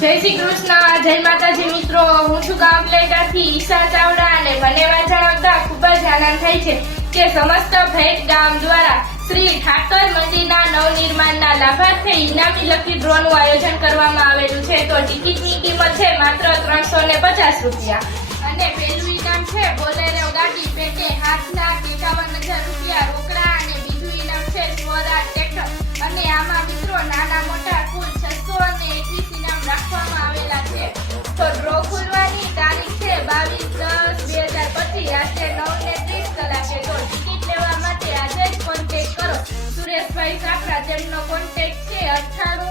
જય શ્રી કૃષ્ણ, જય માતાજી મિત્રો. હું છું ગામલેટાથી ઈશા ચાવડા અને મને જણાવતા ખૂબ જ આનંદ થાય છે કે સમસ્ત ભેટ ગામ દ્વારા શ્રી ઠાકર મંદિરના નવનિર્માણના લાભાર્થે ઇનામી લકી ડ્રોનું આયોજન કરવામાં આવેલું છે. તો ટિકિટની કિંમત છે માત્ર 350 રૂપિયા અને પહેલું ઇનામ છે બોલેરો ગાડી પેટે હાથના 51,000 રૂપિયા રોકડા અને બીજું ઇનામ છે સ્વરાજ ટ્રેક્ટર. અને આમાં મિત્રો નાના મોટા કુલ 621 ઇનામ રાખવામાં આવેલા છે. તો ડ્રો ખુલવાની તારીખ છે 22/10/2025 રાત્રે 9:30 કલાકે. તો ટિકિટ લેવા માટે આજે જ કોન્ટેક્ટ કરો સુરેશભાઈ સાકરા. તેમનો કોન્ટેક્ટ છે 98